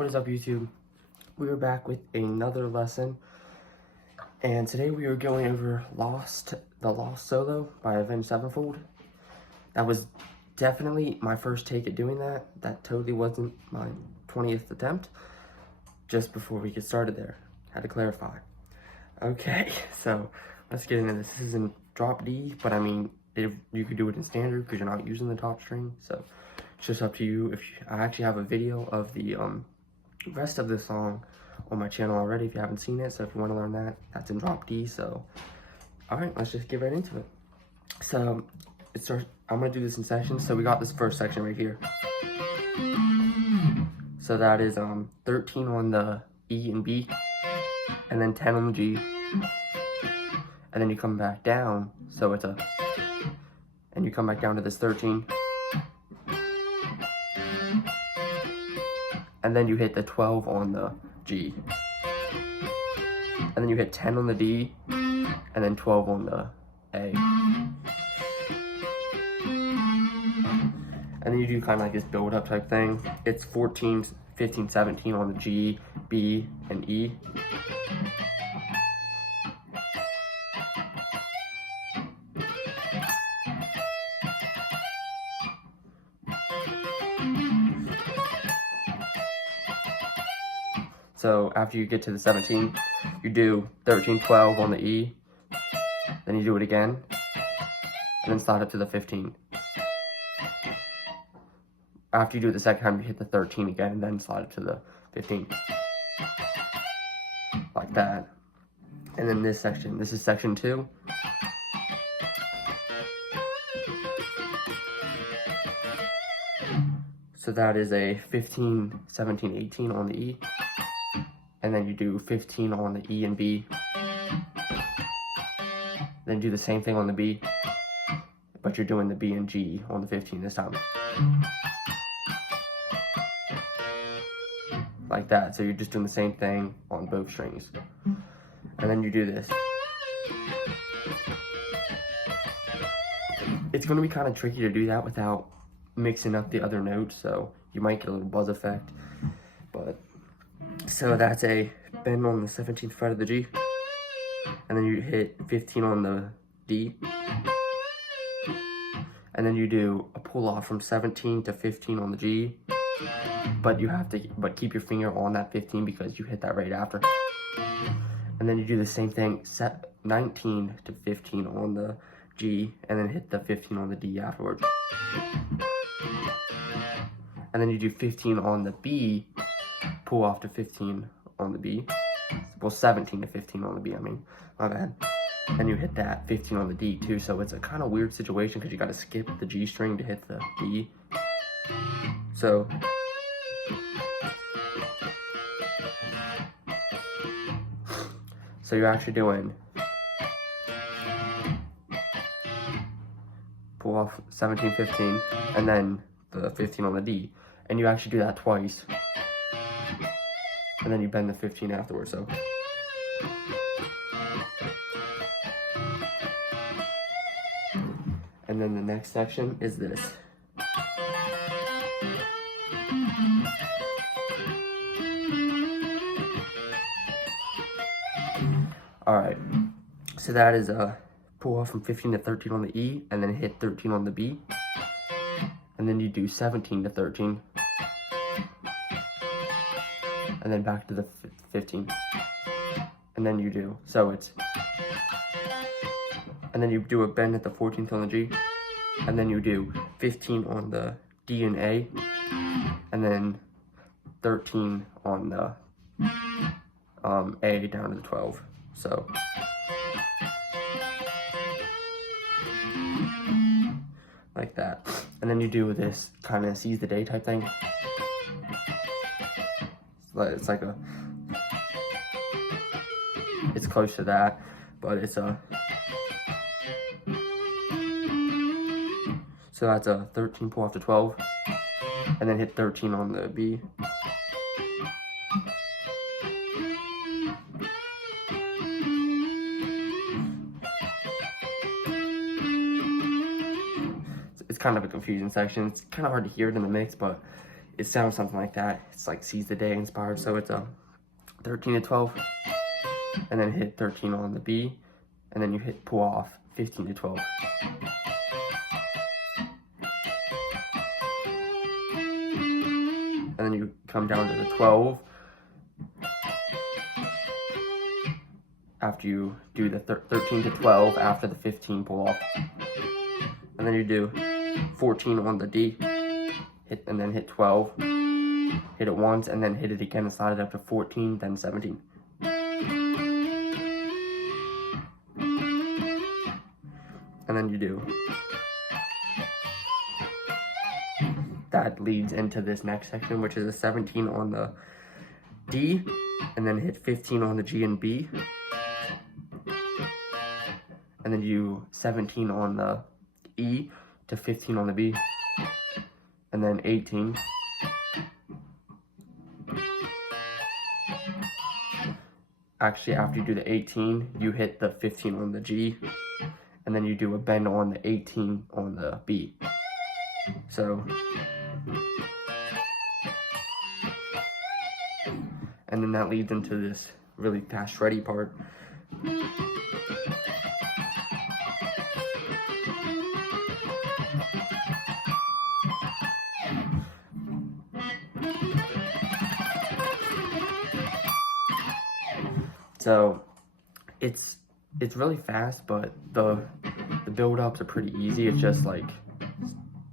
What is up, YouTube? We are back with another lesson, and today we are going over the Lost Solo by Avenged Sevenfold. That was definitely my first take at doing that. That totally wasn't my 20th attempt. Just before we get started there, had to clarify. Okay, so let's get into this. This is in drop D, but I mean, you could do it in standard because you're not using the top string, so it's just up to you. I actually have a video of the rest of this song on my channel already if you haven't seen it, so if you want to learn that, that's in drop D. So all right, let's just get right into it. So I'm gonna do this in sections. So we got this first section right here, so that is 13 on the E and B, and then 10 on the G, and then you come back down, so it's and you come back down to this 13, and then you hit the 12 on the G, and then you hit 10 on the D, and then 12 on the A. And then you do kind of like this build up type thing. It's 14, 15, 17 on the G, B, and E. So after you get to the 17, you do 13, 12 on the E, then you do it again, and then slide up to the 15. After you do it the second time, you hit the 13 again, and then slide up to the 15. Like that. And then this section, this is section 2. So that is a 15, 17, 18 on the E. And then you do 15 on the E and B. Then do the same thing on the B, but you're doing the B and G on the 15 this time. Like that, so you're just doing the same thing on both strings. And then you do this. It's gonna be kind of tricky to do that without mixing up the other notes, so you might get a little buzz effect, but so that's a bend on the 17th fret of the G, and then you hit 15 on the D, and then you do a pull off from 17 to 15 on the G, but keep your finger on that 15 because you hit that right after. And then you do the same thing, set 19 to 15 on the G, and then hit the 15 on the D afterwards. And then you do 15 on the B, pull off to 15 on the B. Well, 17 to 15 on the B, I mean, my bad. And you hit that 15 on the D too, so it's a kind of weird situation because you got to skip the G string to hit the D. So you're actually doing pull off 17, 15, and then the 15 on the D. And you actually do that twice. And then you bend the 15 afterwards, so. And then the next section is this. Alright, so that is a pull off from 15 to 13 on the E, and then hit 13 on the B. And then you do 17 to 13. And then back to the 15. And then you do, so it's, and then you do a bend at the 14th on the G, and then you do 15 on the D and A, and then 13 on the A down to the 12, so. Like that. And then you do this kind of seize the day type thing. It's like it's close to that, but it's so that's a 13 pull off to 12, and then hit 13 on the B. It's kind of a confusing section. It's kind of hard to hear it in the mix, but it sounds something like that. It's like Seize the Day inspired. So it's a 13 to 12, and then hit 13 on the B, and then you hit pull off 15 to 12. And then you come down to the 12 after you do the 13 to 12 after the 15 pull off. And then you do 14 on the D, hit, and then hit 12, hit it once, and then hit it again and slide it up to 14, then 17. And then you do. That leads into this next section, which is a 17 on the D, and then hit 15 on the G and B. And then you 17 on the E to 15 on the B, and then 18. Actually, after you do the 18, you hit the 15 on the G, and then you do a bend on the 18 on the B. So, and then that leads into this really fast shreddy part. So it's really fast, but the build-ups are pretty easy. It's just like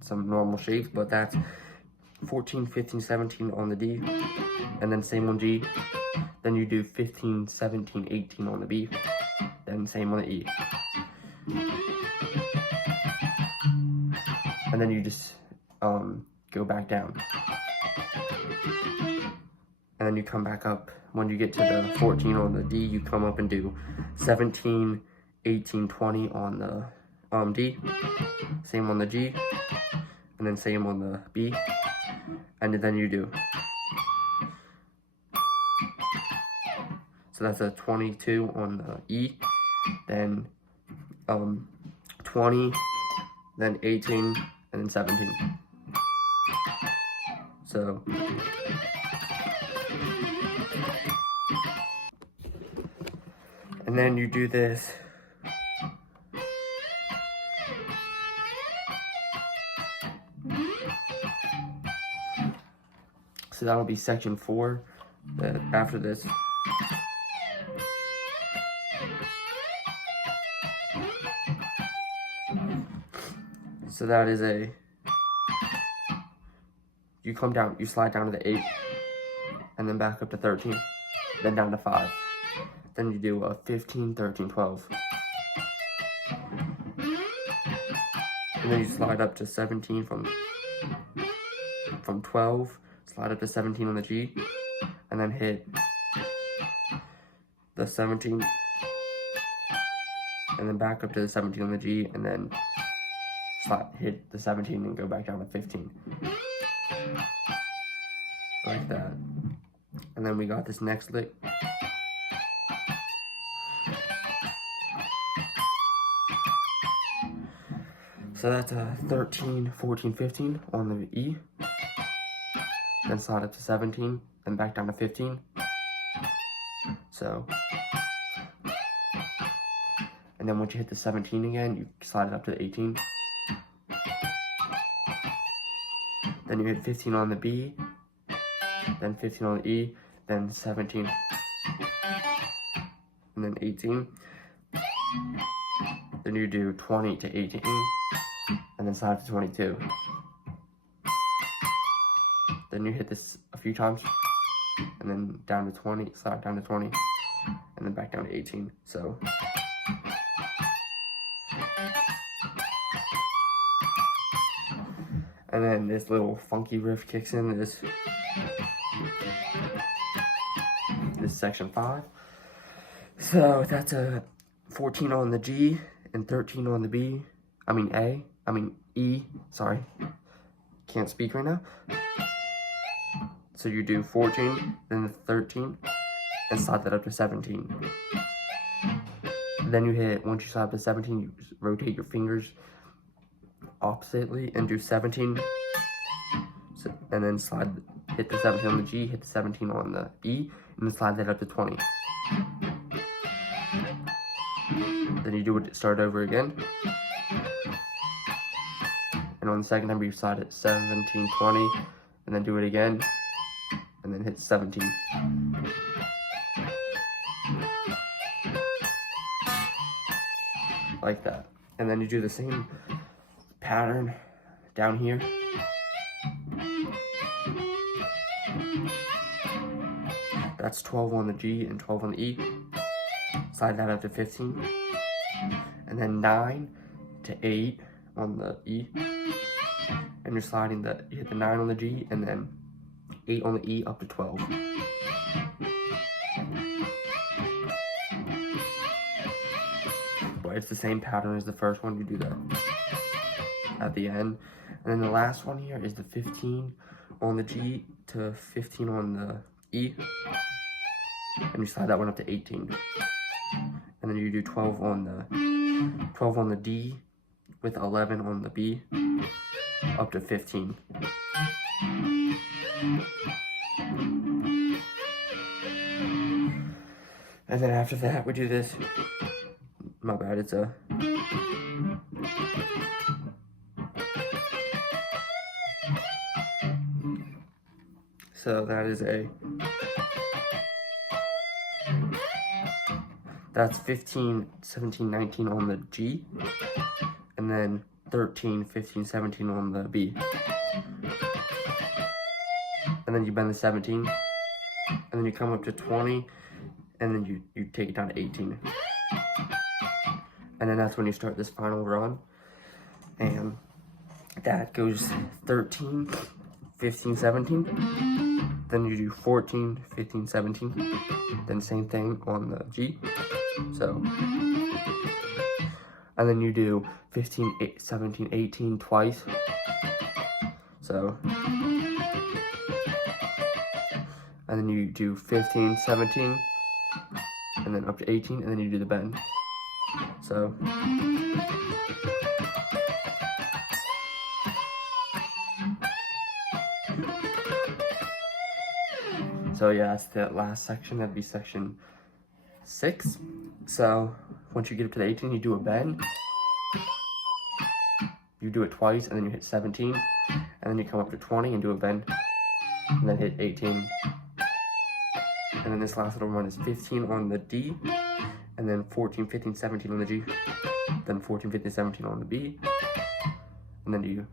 some normal shapes, but that's 14, 15, 17 on the D, and then same on G. Then you do 15, 17, 18 on the B, then same on the E. And then you just go back down. And then you come back up. When you get to the 14 on the D, you come up and do 17, 18, 20 on the D, same on the G, and then same on the B, and then you do. So that's a 22 on the E, then 20, then 18, and then 17. So and then you do this. So that'll be section 4 after this. So that is you come down, you slide down to the 8, and then back up to 13, then down to 5. Then you do a 15, 13, 12. And then you slide up to 17 from 12, slide up to 17 on the G, and then hit the 17, and then back up to the 17 on the G, and then hit the 17 and go back down to 15. Like that. And then we got this next lick. So that's a 13, 14, 15 on the E. Then slide up to 17, then back down to 15. So, and then once you hit the 17 again, you slide it up to the 18. Then you hit 15 on the B, then 15 on the E, then 17, and then 18. Then you do 20 to 18, and then slide to 22. Then you hit this a few times, and then down to 20, slide down to 20, and then back down to 18. So, and then this little funky riff kicks in, this section 5. So that's a 14 on the G and 13 on the B. E, sorry. Can't speak right now. So you do 14, then the 13, and slide that up to 17. Then you hit, once you slide up to 17, you rotate your fingers oppositely and do 17. and then hit the 17 on the G, hit the 17 on the E, and then slide that up to 20. Then you do it, start over again. And on the second time you slide it 17, 20, and then do it again, and then hit 17. Like that. And then you do the same pattern down here. That's 12 on the G and 12 on the E. Slide that up to 15. And then 9 to 8 on the E. And you're sliding you hit the 9 on the G and then 8 on the E up to 12. But it's the same pattern as the first one. You do that at the end. And then the last one here is the 15 on the G to 15 on the E. And you slide that one up to 18. And then you do 12 on the D with 11 on the B up to 15. And then after that we do this. My bad, it's a so that's 15, 17, 19 on the G, and then 13, 15, 17 on the B. And then you bend the 17, and then you come up to 20, and then you take it down to 18. And then that's when you start this final run. And that goes 13, 15, 17. Then you do 14, 15, 17. Then same thing on the G. So, and then you do 15, 17, 18 twice. So, and then you do 15, 17, and then up to 18, and then you do the bend. So, yeah, that's the last section. That'd be section 6. So once you get up to the 18, you do a bend. You do it twice, and then you hit 17, and then you come up to 20 and do a bend, and then hit 18. And then this last little one is 15 on the D, and then 14, 15, 17 on the G, then 14, 15, 17 on the B, and then you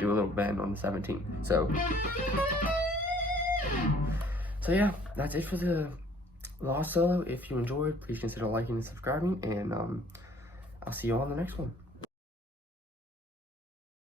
do a little bend on the 17. So yeah, that's it for the Lost solo. If you enjoyed, please consider liking and subscribing, and I'll see you all on the next one.